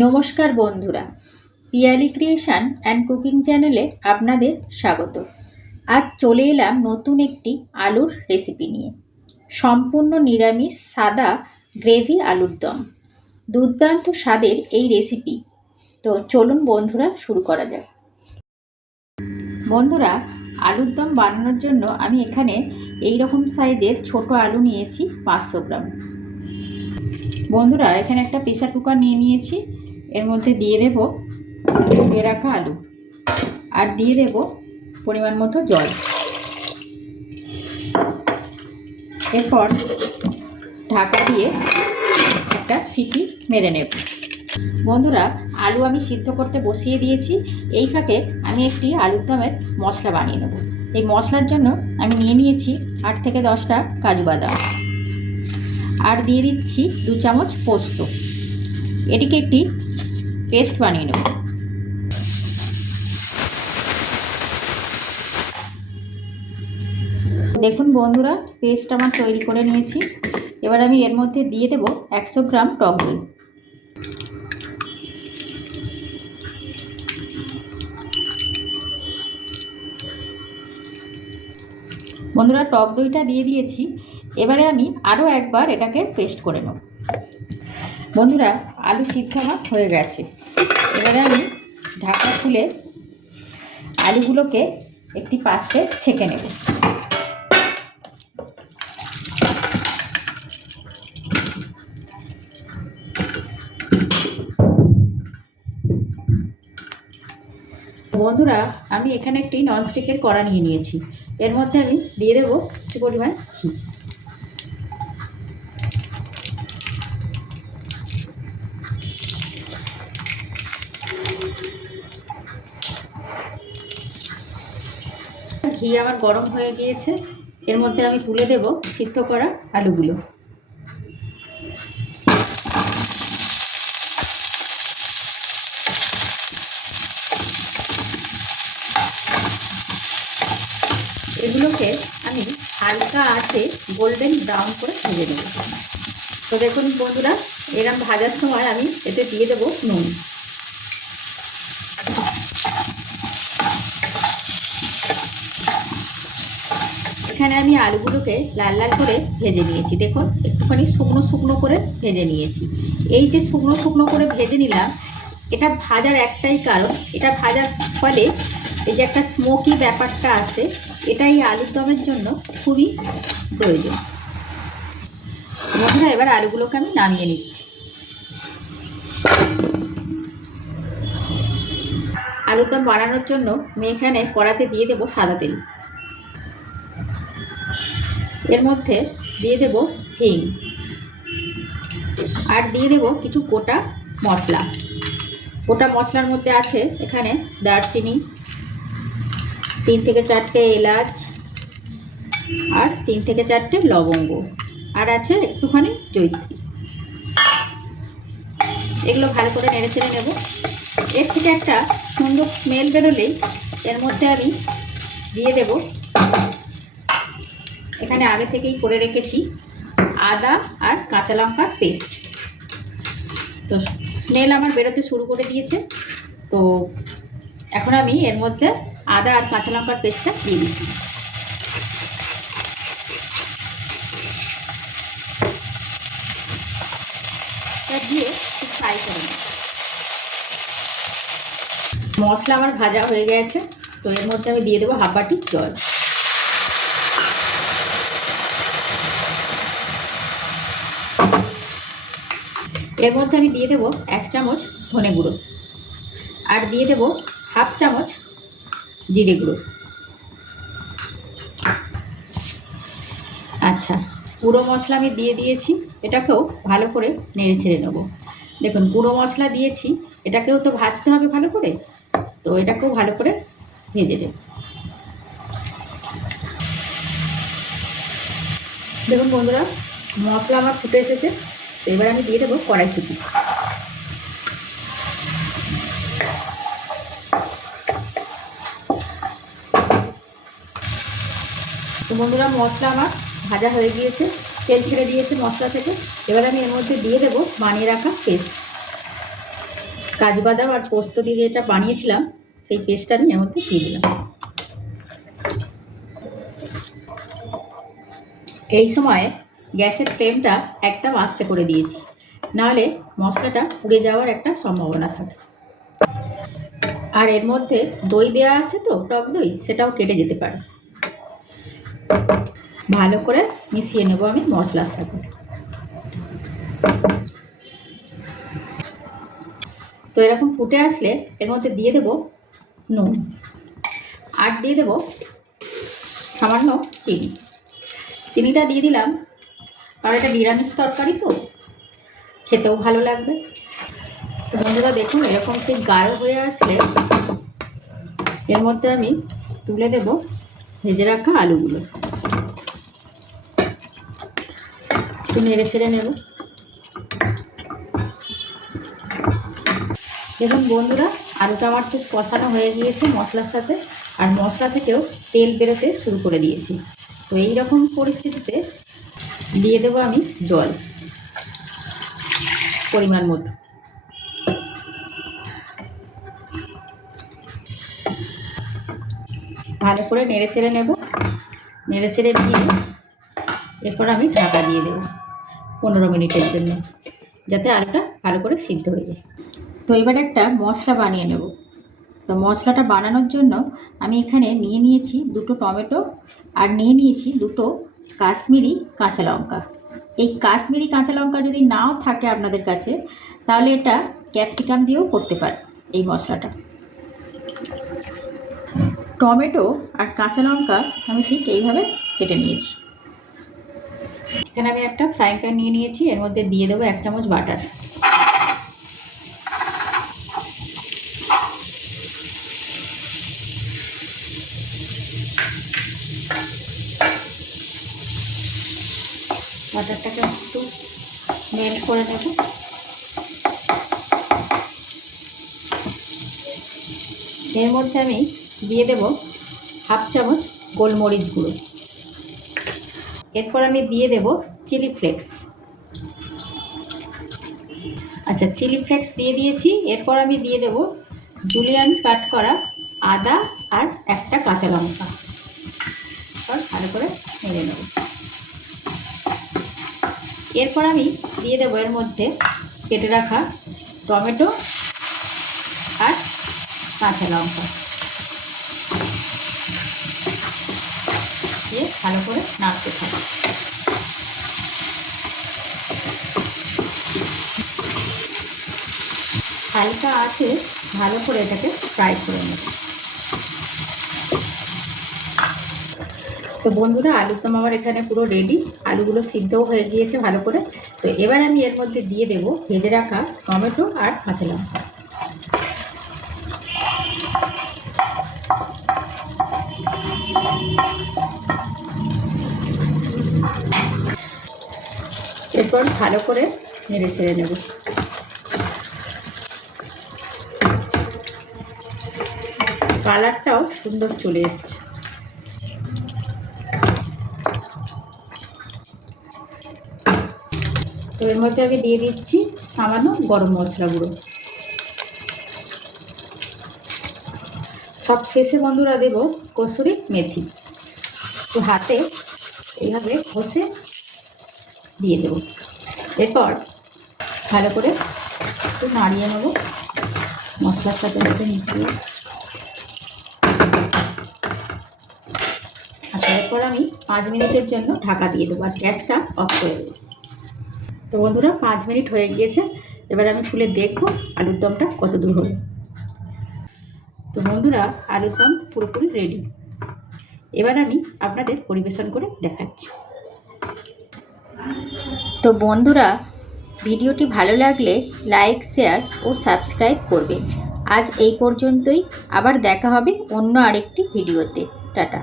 নমস্কার বন্ধুরা, Piyali creation and cooking চ্যানেলে আপনাদের স্বাগত। আজ চলে এলাম নতুন একটি আলুর রেসিপি নিয়ে। সম্পূর্ণ নিরামিষ সাদা গ্রেভি আলুর দম। দুর্দান্ত স্বাদের এই রেসিপি। তো চলুন বন্ধুরা শুরু করা যাক। বন্ধুরা, আলুর দম বানানোর জন্য আমি এখানে এই রকম সাইজের ছোট আলু নিয়েছি 500 গ্রাম। বন্ধুরা, এখানে একটা প্রেসার কুকার নিয়ে নিয়েছি। এর মধ্যে দিয়ে দেব ধুয়ে রাখা আলু আর দিয়ে দেব পরিমাণ মতো জল। এরপর ঢাকা দিয়ে একটা সিটি মেরে নেব। বন্ধুরা, আলু আমি সিদ্ধ করতে বসিয়ে দিয়েছি। এই ফাঁকে আমি একটি আলুর দমের মশলা বানিয়ে নেব। এই মশলার জন্য আমি নিয়ে নিয়েছি 8 থেকে 10টা কাজু বাদাম আর দিয়ে দিচ্ছি 2 চামচ পোস্ত। এটিকে একটি পেস্ট বানিয়ে নেব। দেখুন বন্ধুরা, পেস্ট আমার তৈরি করে নিয়েছি। এবার আমি এর মধ্যে দিয়ে দেব 100 গ্রাম টক দই। বন্ধুরা, টক দইটা দিয়ে দিয়েছি। এবারে আমি আরও একবার এটাকে পেস্ট করে নেব। বন্ধুরা, আলু সিদ্ধ আমার হয়ে গেছে। এবারে আমি ঢাকা খুলে আলুগুলোকে একটি পাত্রে ছেঁকে নেব। বন্ধুরা, আমি এখানে একটি ননস্টিকের কড়া নিয়ে নিয়েছি। এর মধ্যে আমি দিয়ে দেব কিছু পরিমাণ ঘি। ঘি আমার গরম হয়ে গিয়েছে। এর মধ্যে আমি তুলে দেব সিদ্ধ করা আলুগুলো। এগুলোকে আমি হালকা আঁচে গোল্ডেন ব্রাউন করে ভেজে নেব। তো দেখুন বন্ধুরা, এরকম ভাজার সময় আমি এতে দিয়ে দেব নুন। এখানে আমি আলুগুলোকে লাল লাল করে ভেজে নিয়েছি। দেখুন, একটুখানি শুকনো শুকনো করে ভেজে নিয়েছি। এই যে শুকনো শুকনো করে ভেজে নিলাম, এটা ভাজার একটাই কারণ, এটা ভাজার ফলে এই যে একটা স্মোকি ব্যাপারটা আসে, এটাই আলুর দমের জন্য খুবই প্রয়োজন। বন্ধুরা, এবার আলুগুলোকে আমি নামিয়ে নিচ্ছি। আলুর দম বানানোর জন্য আমি এখানে কড়াতে দিয়ে দেব সাদা তেল। এর মধ্যে দিয়ে দেব হিং আর দিয়ে দেব কিছু গোটা মশলা। গোটা মশলার মধ্যে আছে এখানে দারচিনি, 3 থেকে 4টে এলাচ আর 3 থেকে 4টে লবঙ্গ, আর আছে একটুখানি জয়িত্রী। এগুলো ভালো করে নেড়ে চেড়ে নেব। এর থেকে একটা সুন্দর স্মেল বেরোলেই এর মধ্যে আমি দিয়ে দেব এখানে আগে থেকেই করে রেখেছি আদা আর কাঁচা লঙ্কার পেস্ট। তো স্মেল আমার বেরোতে শুরু করে দিয়েছে। তো এখন আমি এর মধ্যে আদা আর কাঁচা লঙ্কার পেস্টটা দিয়ে দিচ্ছি। দিয়ে একটু ফ্রাই করে নেব। মশলা আমার ভাজা হয়ে গেছে। তো এর মধ্যে আমি দিয়ে দেবো হাফ বাটি জল। এর মধ্যে আমি দিয়ে দেব 1 চামচ ধনে গুঁড়ো আর দিয়ে দেব হাফ চামচ জিরে গুঁড়ো। আচ্ছা, গুঁড়ো মশলা আমি দিয়ে দিয়েছি। এটাকেও ভালো করে নেড়ে ছেড়ে নেব। দেখুন, গুঁড়ো মশলা দিয়েছি, এটাকেও তো ভাজতে হবে ভালো করে। তো এটাকেও ভালো করে ভেজে নেব। দেখুন বন্ধুরা, মশলা আমার ফুটে এসেছে। তো এবার আমি দিয়ে দেবো কড়াইশুঁটি। তো বন্ধুরা, মশলা আমার ভাজা হয়ে গিয়েছে, তেল ছেড়ে দিয়েছে মশলা থেকে। এবার আমি এর মধ্যে দিয়ে দেবো বানিয়ে রাখা পেস্ট। কাজু বাদাম আর পোস্ত দিয়ে যেটা বানিয়েছিলাম সেই পেস্টটা আমি এর মধ্যে দিয়ে দিলাম। এই সময় গ্যাসের ফ্লেমটা একদম আস্তে করে দিয়েছি, নাহলে মশলাটা পুড়ে যাওয়ার একটা সম্ভাবনা থাকে। আর এর মধ্যে দই দেওয়া আছে তো, টক দই, সেটাও কেটে যেতে পারে। ভালো করে মিশিয়ে নেব আমি মশলার সাথে। তো এরকম ফুটে আসলে এর মধ্যে দিয়ে দেব নুন, আর দিয়ে দেব সামান্য চিনি। চিনিটা দিয়ে দিলাম কারণ এটা নিরামিষ তরকারি তো, খেতেও ভালো লাগবে। তো বন্ধুরা দেখুন, এরকম ঠিক গাঢ় হয়ে আসলে এর মধ্যে আমি তুলে দেব ভেজে রাখা আলুগুলো। একটু নেড়ে চেড়ে নেব। দেখুন বন্ধুরা, আলুটা আমার খুব কষানো হয়ে গিয়েছে মশলার সাথে, আর মশলা থেকেও তেল বেরোতে শুরু করে দিয়েছি। তো এই রকম পরিস্থিতিতে দিয়ে দেবো আমি জল পরিমাণ মতো। ভালো করে নেড়ে চেড়ে নেব। নেড়ে চেড়ে নিয়ে এরপর আমি ঢাকা দিয়ে দেবো 15 মিনিটের জন্য, যাতে আলুটা ভালো করে সিদ্ধ হয়ে যায়। তো এবার একটা মশলা বানিয়ে নেব। তো মশলাটা বানানোর জন্য আমি এখানে নিয়ে নিয়েছি 2টো টমেটো, আর নিয়ে নিয়েছি 2টো কাশ্মীরি কাঁচা লঙ্কা। এই কাশ্মীরি কাঁচা লঙ্কা যদি নাও থাকে আপনাদের কাছে, তাহলে এটা ক্যাপসিকাম দিয়েও করতে পারে এই মশলাটা। টমেটো আর কাঁচা লঙ্কা আমি ঠিক এইভাবে কেটে নিয়েছি। এখানে আমি একটা ফ্রাইং প্যান নিয়ে নিয়েছি, এর মধ্যে দিয়ে দেবো 1 চামচ বাটার। বাটারটাকে একটু মেল্ট করে নেব। এর মধ্যে আমি দিয়ে দেব 1/2 চামচ গোলমরিচ গুঁড়ো। এরপর আমি দিয়ে দেব চিলি ফ্লেক্স। আচ্ছা, চিলি ফ্লেক্স দিয়ে দিয়েছি। এরপর আমি দিয়ে দেব জুলিয়ান কাট করা আদা আর একটা কাঁচা লঙ্কা। ভালো করে নেড়ে নেব। এরপর আমি দিয়ে দেবো এর মধ্যে কেটে রাখা টমেটো আর কাঁচা লঙ্কা দিয়ে ভালো করে নাড়তে থাকি। হালকা আছে ভালো করে এটাকে ফ্রাই করে নেব। তো বন্ধুরা, আলুর দম আমার এখানে পুরো রেডি। আলুগুলো সিদ্ধও হয়ে গিয়েছে ভালো করে। তো এবার আমি এর মধ্যে দিয়ে দেব ভেজে রাখা টমেটো আর কাঁচা লঙ্কা। এরপর ভালো করে নেড়ে ছেড়ে নেব। কালারটাও সুন্দর চলে এসছে। তো এর মধ্যে আমি দিয়ে দিচ্ছি সামান্য গরম মশলা গুঁড়ো। সব শেষে বন্ধুরা দেব কসুরি মেথি। তো হাতে এইভাবে ঘষে দিয়ে দেব। এরপর ভালো করে একটু নাড়িয়ে নেব মশলার সাথে মিশিয়ে। আচ্ছা, এরপর আমি 5 মিনিটের জন্য ঢাকা দিয়ে দেবো আর গ্যাসটা অফ করে দেবো। তো বন্ধুরা, 5 মিনিট হয়ে গিয়েছে। এবার আমি খুলে দেখব আলুর দমটা কত দূর হলো। তো বন্ধুরা, আলুর দম পুরোপুরি রেডি। এবার আমি আপনাদের পরিবেশন করে দেখাচ্ছি। তো বন্ধুরা, ভিডিওটি ভালো লাগলে লাইক, শেয়ার ও সাবস্ক্রাইব করবেন। আজ এই পর্যন্তই। আবার দেখা হবে অন্য আরেকটি ভিডিওতে। টাটা।